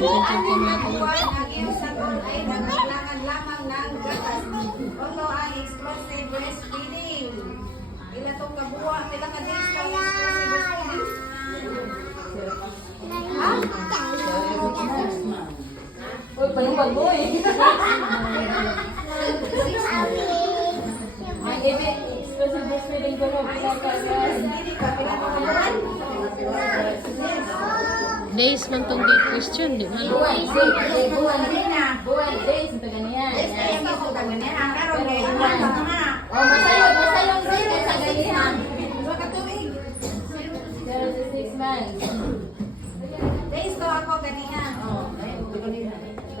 anim na buwan ang iyong sanggol ay nangailangan lamang ng gatas. Ito ang exclusive breastfeeding. Ilan itong kabuha? Pila ka days ka ang exclusive breastfeeding? Ha? Uy, palumpag mo eh. Ay, exclusive breastfeeding ko mo. Pila ka buwan? Days man tong di question, di man. Buwan, days, ito ganyan. Oh, masayog din sa ganyan. 36 months. Days to ako ganihan.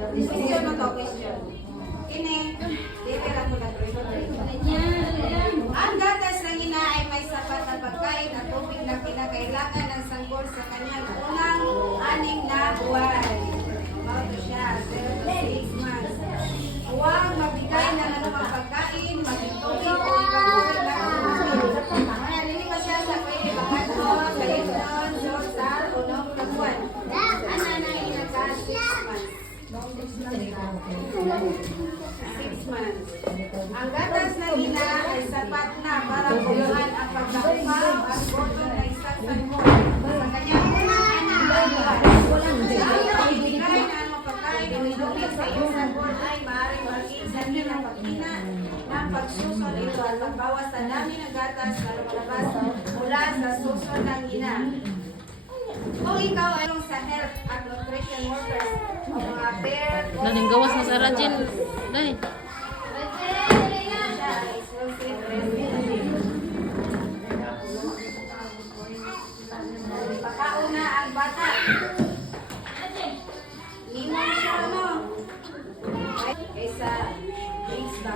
Question mo to, question. Kini, dili lang ko na ang gatas ng ina ay may sapat na pagkain at tubig na kinakailangan ng sanggol sa kanyang unang 6 na buwan. About to siya, 0 to 6 months. Huwag magbigay ng anumang pagkain, magtubig o ipagtubig na tubig. Kaya nili pa siya sa pwede bakaton, kalimton, sosal, o nung buwan. Ana na inagka 6 months. 6 months. Ang gatas ng ina ay sapat na para buluhan ang pagkakupaw at botong na isasal mo sa kanyang unang 6 na buwan. Ang ibigay na ang mapagkain o idugit sa iyong sanggol ay maaaring maging sanhi ng pagkina ng pagsusol ito at pagbawas sa dami ng gatas na lumalabas mula sa susol ng ina. Kung ikaw ay sa health at nutrition workers o mga pair Daling gawas na sa Rajin. Dai. pakauna ang bata. Limang siya ano? Kaysa things na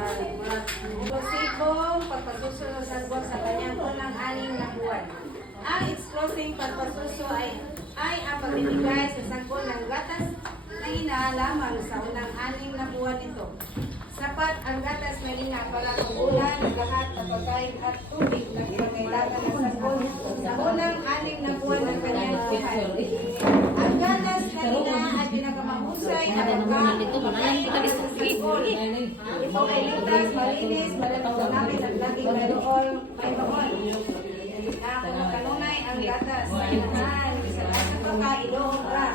inklusibong pagpasusunod sa buwan sa kanyang unang 6 na buwan. Ang exclusive pagpasuso ay ang pagbibigay sa sanggol ng gatas na ina lamang sa unang 6 na buwan nito. Sapat ang gatas na ina para kukunan ng lahat ng pagkain at tubig na kinakailangan ng sanggol sa unang 6 na buwan ng kanyang buhay. Ang gatas na ina ay pinakamahusay na pagkain sa sanggol. Ito ay ligtas, malinis, malalamdamin at laging mayroon. Na kung kanunay ang gatas na inahan sa pagkain, ilong ra.